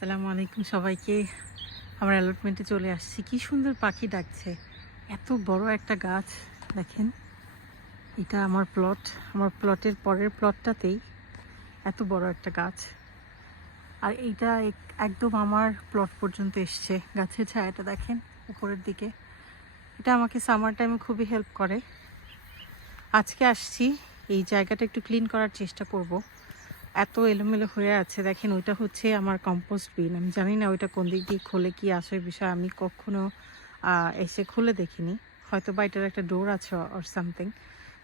আসসালামু আলাইকুম সবাইকে। আমার অ্যালটমেন্টে চলে আসছি। কি সুন্দর পাখি ডাকছে। এত বড় একটা গাছ, দেখেন। এটা আমার প্লট আমার প্লটের পরের প্লটটাতেই এত বড় একটা গাছ। আর এইটা এক- একদম আমার প্লট পর্যন্ত এসছে। গাছের ছায়াটা দেখেন, উপরের দিকে। এটা আমাকে সামার টাইমে খুবই হেল্প করে। আজকে আসছি। এই জায়গাটা একটু ক্লিন করার চেষ্টা করব। এত এলোমেলো হয়ে আছে, দেখেন ওইটা হচ্ছে আমার কম্পোস্ট বিন আমি জানি না ওইটা কোন দিক দিয়ে খুলে কি আসে বিষয়, আমি কখনো এসে খুলে দেখিনি। হয়তো বা এটার একটা ডোর আছে অর সামথিং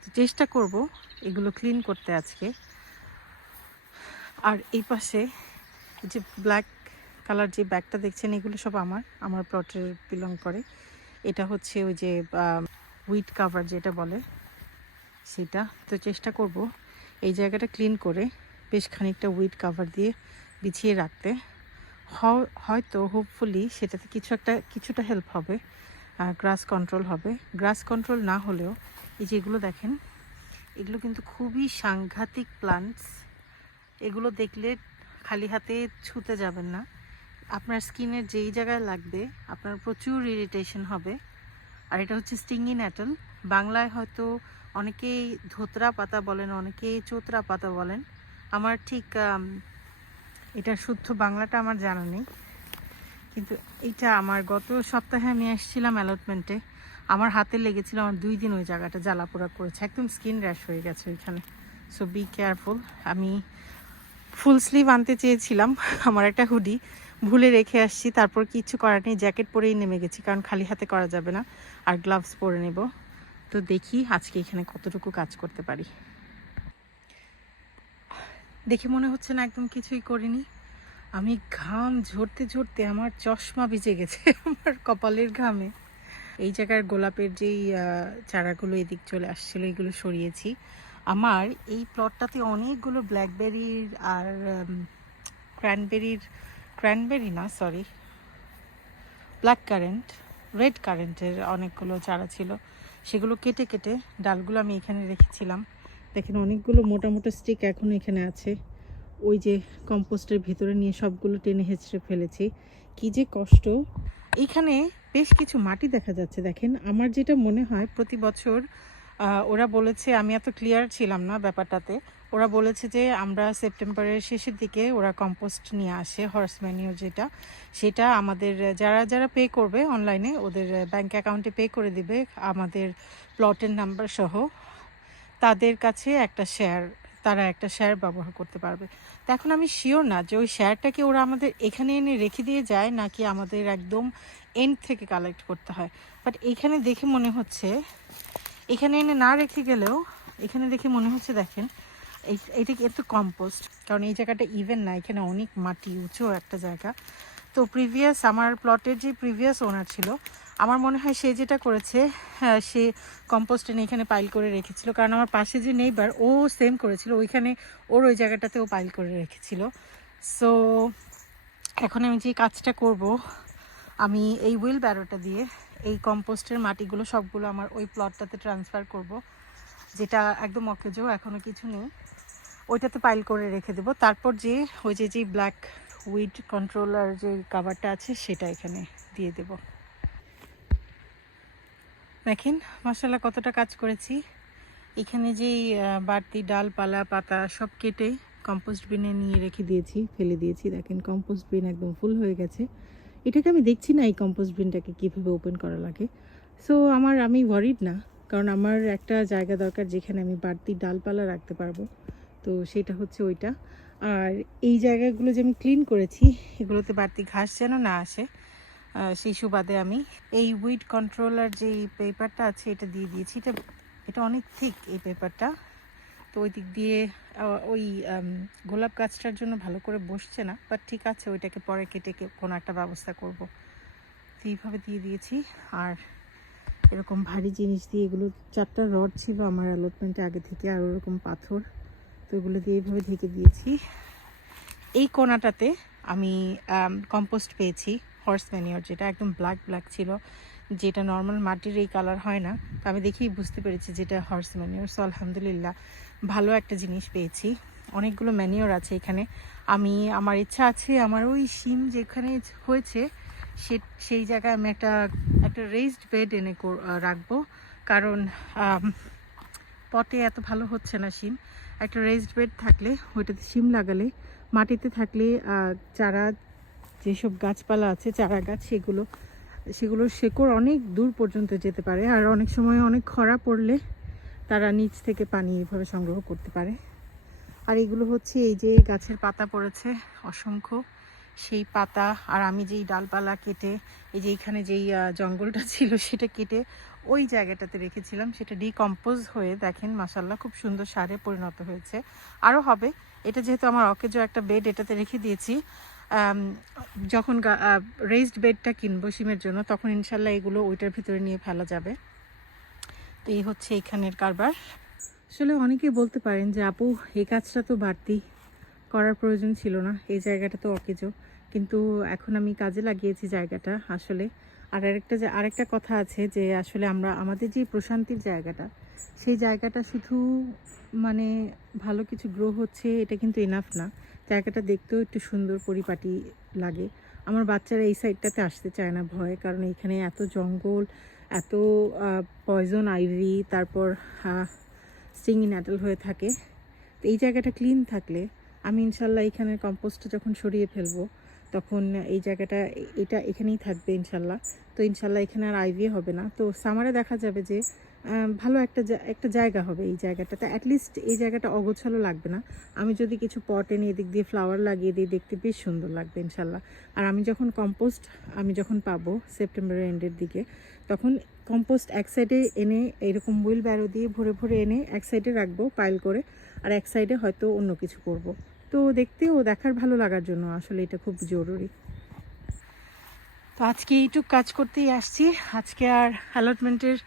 তো চেষ্টা করব এগুলো ক্লিন করতে আজকে। আর এই পাশে যে ব্ল্যাক কালার যে ব্যাগটা দেখছেন, এগুলো সব আমার আমার প্লটের বিলং করে। এটা হচ্ছে ওই যে উইট কাভার যেটা বলে, সেটা। তো চেষ্টা করব এই জায়গাটা ক্লিন করে বেশ খানিকটা উইড কাভার দিয়ে বিছিয়ে রাখতে। হয়তো হোপফুলি সেটাতে কিছু একটা, কিছুটা হেল্প হবে, আর গ্রাস কন্ট্রোল হবে। গ্রাস কন্ট্রোল না হলেও এই যেগুলো দেখেন, এগুলো কিন্তু খুবই সাংঘাতিক প্লান্টস এগুলো দেখলে খালি হাতে ছুতে যাবেন না। আপনার স্কিনের যেই জায়গায় লাগবে, আপনার প্রচুর ইরিটেশন হবে। আর এটা হচ্ছে স্টিঙ্গি ন্যাটল বাংলায় হয়তো অনেকেই ধোতরা পাতা বলেন, অনেকেই চোতরা পাতা বলেন আমার ঠিক এটা শুদ্ধ বাংলাটা আমার জানা নেই। কিন্তু এটা আমার গত সপ্তাহে আমি এসেছিলাম অ্যালটমেন্টে আমার হাতে লেগেছিল আমার দুই দিন ওই জায়গাটা জ্বালাপোড়া করেছে। একদম স্কিন র্যাশ হয়ে গেছে ওইখানে। সো বি কেয়ারফুল আমি ফুল স্লিভ আনতে চেয়েছিলাম আমার একটা হুডি ভুলে রেখে আসছি। তারপর কিছু করার নেই। জ্যাকেট পরেই নেমে গেছি। কারণ খালি হাতে করা যাবে না। আর গ্লাভস পরে নেব। তো দেখি আজকে এখানে কতটুকু কাজ করতে পারি। দেখে মনে হচ্ছে না একদম কিছুই করিনি। আমি ঘাম ঝরতে ঝরতে আমার চশমা ভিজে গেছে আমার কপালের ঘামে। এই জায়গার গোলাপের যেই চারাগুলো এদিক চলে আসছিল, এগুলো সরিয়েছি। আমার এই প্লটটাতে অনেকগুলো ব্ল্যাকবেরির আর ক্র্যানবেরির ক্র্যানবেরি না সরি ব্ল্যাক কারেন্ট রেড কারেন্টের অনেকগুলো চারা ছিল। সেগুলো কেটে কেটে ডালগুলো আমি এখানে রেখেছিলাম। দেখেন অনেকগুলো মোটা মোটা স্টিক এখন এখানে আছে। ওই যে কম্পোস্টের ভিতরে নিয়ে সবগুলো টেনে হেঁচড়ে ফেলেছি। কি যে কষ্ট। এইখানে বেশ কিছু মাটি দেখা যাচ্ছে, দেখেন। আমার যেটা মনে হয়, প্রতি বছর ওরা বলেছে, আমি এত ক্লিয়ার ছিলাম না ব্যাপারটাতে, ওরা বলেছে যে আমরা সেপ্টেম্বরের শেষের দিকে ওরা কম্পোস্ট নিয়ে আসে হর্স ম্যানিওর যেটা, সেটা আমাদের, যারা যারা পে করবে অনলাইনে ওদের ব্যাংক অ্যাকাউন্টে পে করে দিবে, আমাদের প্লটের নাম্বার সহ। তাদের কাছে একটা শেয়ার তারা একটা শেয়ার ব্যবহার করতে পারবে। তো এখন আমি শিওর না যে ওই শেয়ারটাকে ওরা আমাদের এখানে এনে রেখে দিয়ে যায় নাকি আমাদের একদম এন্ড থেকে কালেক্ট করতে হয়। বাট এখানে দেখে মনে হচ্ছে, এখানে এনে না রেখে গেলেও, এখানে দেখে মনে হচ্ছে দেখেন এটা একটু কম্পোস্ট কারণ এই জায়গাটা ইভেন না, এখানে অনেক মাটি উঁচু একটা জায়গা। তো প্রিভিয়াস আমার প্লটের যে প্রিভিয়াস ওনার ছিল আমার মনে হয় সে যেটা করেছে হ্যাঁ, সে কম্পোস্ট এনে এখানে পাইল করে রেখেছিল। কারণ আমার পাশে যে নেইবার ও সেম করেছিল। ওইখানে ওর ওই জায়গাটাতে ও পাইল করে রেখেছিল। সো এখন আমি যে কাজটা করব আমি এই হুইল ব্যারোটা দিয়ে এই কম্পোস্টের মাটিগুলো সবগুলো আমার ওই প্লটটাতে ট্রান্সফার করব যেটা একদম অকেজো এখনও কিছু নেই। ওইটাতে পাইল করে রেখে দেবো। তারপর যে ওই যে যে ব্ল্যাক উইড কন্ট্রোলার যে কাভারটা আছে সেটা এখানে দিয়ে দেব। দেখেন মশলা কতটা কাজ করেছি। এখানে যেই বাড়তি ডালপালা, পাতা সব কেটে কম্পোস্ট বিনে নিয়ে রেখে দিয়েছি, ফেলে দিয়েছি। দেখেন কম্পোস্ট বিন একদম ফুল হয়ে গেছে। এটাকে আমি দেখছি না এই কম্পোস্ট বিনটাকে কীভাবে ওপেন করা লাগে। সো আমার, আমি ওয়ারিড না, কারণ আমার একটা জায়গা দরকার যেখানে আমি বাড়তি ডালপালা রাখতে পারব। তো সেটা হচ্ছে ওইটা। আর এই জায়গাগুলো যে আমি ক্লিন করেছি, এগুলোতে বাড়তি ঘাস যেন না আসে সেই সুবাদে আমি এই উইড কন্ট্রোলার যে পেপারটা আছে, এটা দিয়ে দিয়েছি। এটা এটা অনেক ঠিক এই পেপারটা। তো ওই দিক দিয়ে ওই গোলাপ গাছটার জন্য ভালো করে বসছে না বাট ঠিক আছে, ওইটাকে পরে কেটে কোনো একটা ব্যবস্থা করব। তো এইভাবে দিয়ে দিয়েছি। আর এরকম ভারী জিনিস দিয়ে এগুলো, চারটা রড ছিল আমার অ্যালটমেন্টে আগে থেকে, আর ওরকম পাথর, তো এগুলো দিয়ে এইভাবে ঢেকে দিয়েছি। এই কোনাটাতে আমি কম্পোস্ট পেয়েছি। হর্স ম্যানিওর যেটা একদম ব্ল্যাক ব্ল্যাক ছিল, যেটা নর্মাল মাটির এই কালার হয় না, তো আমি দেখেই বুঝতে পেরেছি যেটা হর্স ম্যানিওর সো আলহামদুলিল্লাহ ভালো একটা জিনিস পেয়েছি। অনেকগুলো ম্যানিওর আছে এখানে। আমি, আমার ইচ্ছা আছে, আমার ওই সিম যেখানে হয়েছে, সে, সেই জায়গায় আমি একটা একটা রেজড বেড এনে রাখব। কারণ পটে এত ভালো হচ্ছে না সিম একটা রেজড বেড থাকলে, ওইটাতে সিম লাগালে, মাটিতে থাকলে চারা যেসব গাছপালা আছে, চারা গাছ, সেগুলো, সেগুলোর শেকড় অনেক দূর পর্যন্ত যেতে পারে। আর অনেক সময় অনেক খরা পড়লে তারা নিচ থেকে পানি এভাবে সংগ্রহ করতে পারে। আর এগুলো হচ্ছে এই যে গাছের পাতা পড়েছে, অসংখ্য। সেই পাতা আর আমি যেই ডালপালা কেটে, এই যে এইখানে যেই জঙ্গলটা ছিল সেটা কেটে ওই জায়গাটাতে রেখেছিলাম। সেটা ডিকম্পোজ হয়ে দেখেন মাসাল্লাহ খুব সুন্দর সারে পরিণত হয়েছে। আরও হবে। এটা যেহেতু আমার অকেজো একটা বেড, এটাতে রেখে দিয়েছি। যখন রেজড বেডটা কিনবো সিমের জন্য, তখন ইনশাল্লাহ এগুলো ওইটার ভিতরে নিয়ে ফেলা যাবে। তো এই হচ্ছে এখানের কারবার। আসলে অনেকেই বলতে পারেন যে, আপু, এই কাজটা তো বাড়তি, করার প্রয়োজন ছিল না, এই জায়গাটা তো অকেজো। কিন্তু এখন আমি কাজে লাগিয়েছি জায়গাটা আসলে। আর আরেকটা যে, আরেকটা কথা আছে যে, আসলে আমরা, আমাদের যে প্রশান্তির জায়গাটা, সেই জায়গাটা শুধু মানে ভালো কিছু গ্রো হচ্ছে, এটা কিন্তু এনাফ না। জায়গাটা দেখতেও একটু সুন্দর পরিপাটি লাগে। আমার বাচ্চারা এই সাইডটাতে আসতে চায় না ভয়, কারণ এখানে এত জঙ্গল, এত পয়জন আইভি তারপর স্টিংই ন্যাটেল হয়ে থাকে। তো এই জায়গাটা ক্লিন থাকলে আমি ইনশাল্লাহ এখানে কম্পোস্টটা যখন সরিয়ে ফেলব, তখন এই জায়গাটা, এটা এখানেই থাকবে ইনশাল্লাহ। তো ইনশাল্লাহ এখানে আর আইভি হবে না। তো সামারে দেখা যাবে যে ভালো একটা একটা জায়গা হবে এই জায়গাটাতে। অ্যাটলিস্ট এই জায়গাটা অগোছালো লাগবে না। আমি যদি কিছু পট এনে এদিক দিয়ে ফ্লাওয়ার লাগিয়ে দিই, দেখতে বেশ সুন্দর লাগবে ইনশাল্লাহ। আর আমি যখন কম্পোস্ট আমি যখন পাবো সেপ্টেম্বরের এন্ডের দিকে, তখন কম্পোস্ট এক সাইডে এনে এরকম হুইল ব্যারো দিয়ে ভরে ভরে এনে এক সাইডে রাখব পাইল করে, আর এক সাইডে হয়তো অন্য কিছু করব। তো দেখতে ও দেখার ভালো লাগার জন্য আসলে এটা খুব জরুরি। তো আজকে এইটুক কাজ করতেই আসছি। আজকে আর অ্যালটমেন্টের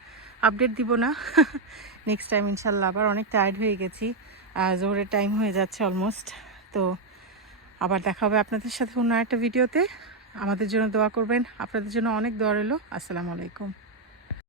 আপডেট দিব না। নেক্সট টাইম ইনশাল্লাহ আবার অনেক টায়ার্ড হয়ে গেছি। জোরের টাইম হয়ে যাচ্ছে অলমোস্ট তো আবার দেখা হবে আপনাদের সাথে অন্য একটা ভিডিওতে আমাদের জন্য দোয়া করবেন। আপনাদের জন্য অনেক দোয়া রইল। আসসালামু আলাইকুম।